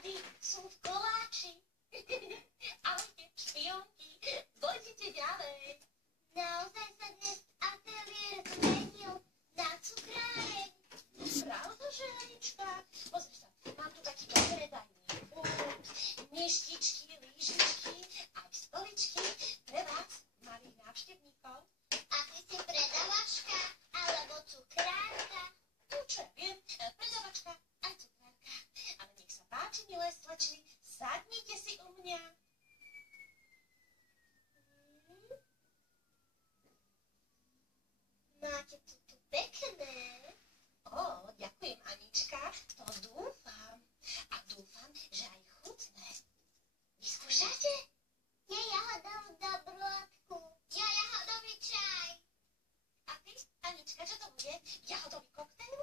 Jahody sú v koláči. Ahojte, špionky, poďte ďalej. Naozaj sa dnes ateliér zmenil na cukráreň. Pravdaže, Anička? Pozri sa, mám tu taký predajný pult, myštičky, lížičky, aj stoličky pre vás, malých návštevníkov. A ty si predavačka alebo cukrárka? Tu čo ja viem, predavačka aj cukrárka. Ale nech sa páči, milé slečny, sadnite si u mňa. Máte to tu pekné. Ó, ďakujem, Anička, to dúfam. A dúfam, že aj chutné. Vyskúšate? Je jahodovú dobrôdku. Ja jahodový čaj. A ty, Anička, čo to bude? Jahodový koktail?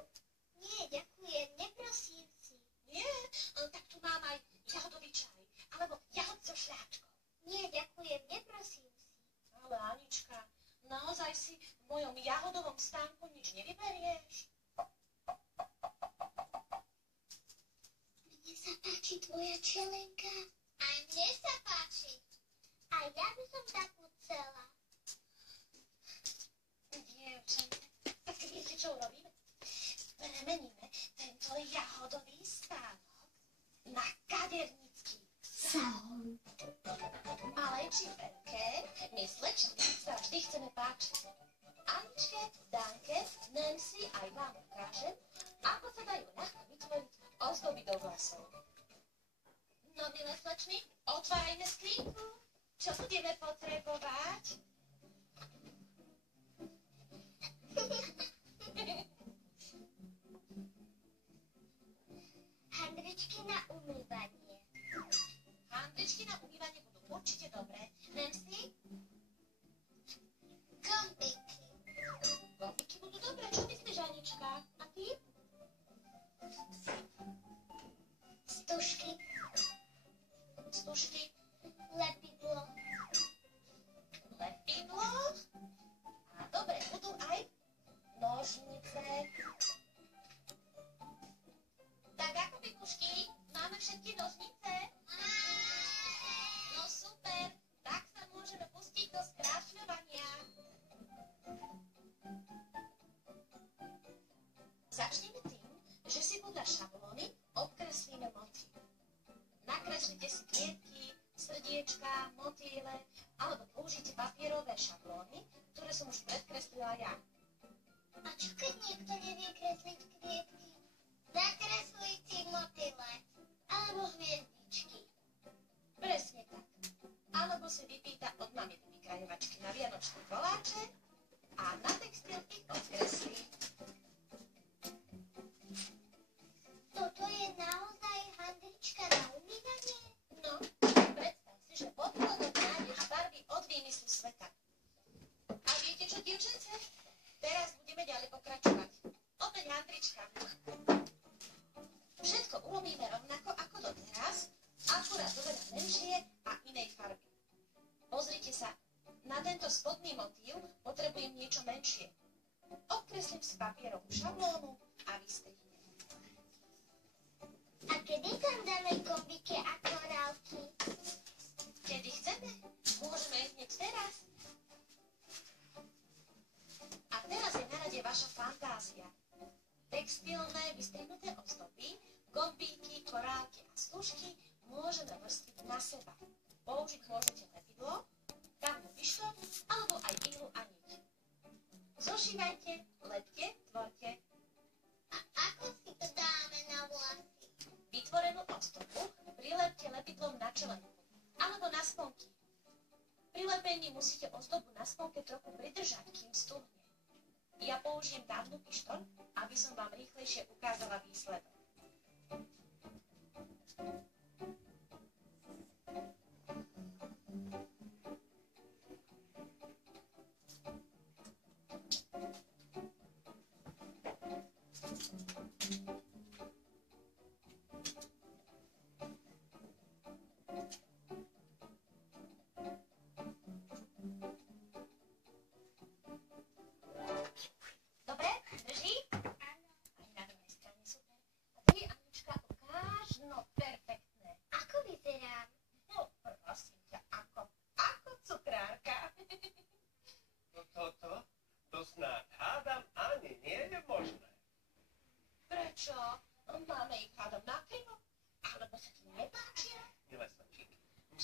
Nie, ďakujem, neprosím si. Nie, tak tu mám aj jahodový čaj. Alebo jahod so šľáčkou. Nie, ďakujem, neprosím si. Ale Anička, naozaj si v mojom jahodovom stánku nič nevyberieš? Mne sa páči tvoja čelenka. Aj mne sa páči. A ja by som takú chcela. Dievčenka, tak viete, čo urobíme? Premeníme tento jahodový stánok na kadernícky salón. Malej či veľké, my slečny sa vždy chceme páčiť. Aničke, Danke, Nancy aj vám ukážem, ako sa dajú ľahko vytvoriť ozdoby do vlasov. No, milé slečny, otvárajme skrínku. Čo budeme potrebovať? Handričky na umývanie. Handričky na umývanie budú určite dobré. Nancy? Gombiky. Gombiky budú dobré. Čo myslíš, Anička? A ty? Stužky. Stužky? Lepidlo. Lepidlo? A dobre, budú aj nožnice. Tak ako, pikušky? Máme všetky nožnice? No super, tak sa môžeme pustiť do skrášľovania. Začneme tým, že si podľa šablóny obkreslíme motív. Nakreslite si kvietky, srdiečka, motýle, alebo použite papierové šablóny, ktoré som už predkreslila ja. A čo keď niekto nevie kresliť kvietky? Nakresluj si motyle. Alebo hviezdičky. Presne tak. Alebo si vypýta od mamy vykrajovačky na vianočné koláče a na textil ich odkreslí. Toto je naozaj handrička na umývanie? No, predstav si, že pod kladom nájdeš farby od výmyslu sveta. A viete čo, dievčence? Teraz budeme ďalej pokračovať. Opäť handrička. Všetko urobíme rovnako ako doteraz, akurát oveľa menšie a inej farby. Pozrite sa, na tento spodný motív potrebujem niečo menšie. Obkreslím si papierovú šablónu a vystrihnem. A kedy tam dáme gombiky a korálky? Kedy chceme, môžeme ísť hneď teraz. A teraz je na rade vaša fantázia. Textilné vystrihnuté ozdoby, gombíky, korálky a stužky môžeme vrstiť na seba. Použiť môžete lepidlo, kávnu pištoľ alebo aj ihlu a niť. Zošívajte, lepte, tvorte. A ako si to dáme na vlasy? Vytvorenú ozdobu prilepte lepidlom na čelenku alebo na sponky. Pri lepení musíte ozdobu na sponke trochu pridržať, kým stuhne. Ja použijem kávnu pištoľ, aby som vám rýchlejšie ukázala výsledok. Dobre, drží? Aj na druhej strane, super.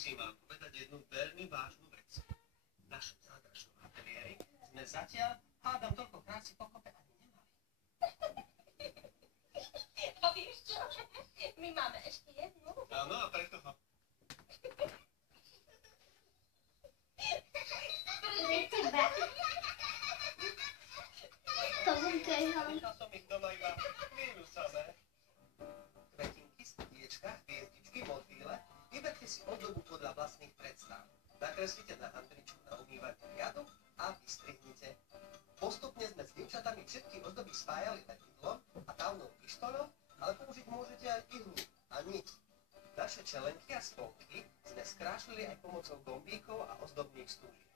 musím vám povedať jednu veľmi vážnu vec. V našom zázračnom ateliéri sme zatiaľ, hádam, toľko krásy pokope ani nemali. A vieš čo? My máme ešte jednu. Áno, a pre koho? Pre teba. Povunkaj ho. Nechal som ich doma iba chvíľu samé. Kvetinky, srdiečka, hviezdičky, motýle. Vyberte si ozdobu podľa vlastných predstav. Nakreslite na handričku na umývačku riadok a vystrihnite. Postupne sme s dievčatami všetky ozdoby spájali lekidlom a távnou pištoľou, ale použiť môžete aj ihlu a niť. Naše čelenky a spolky sme skrášlili aj pomocou gombíkov a ozdobných stúžiek.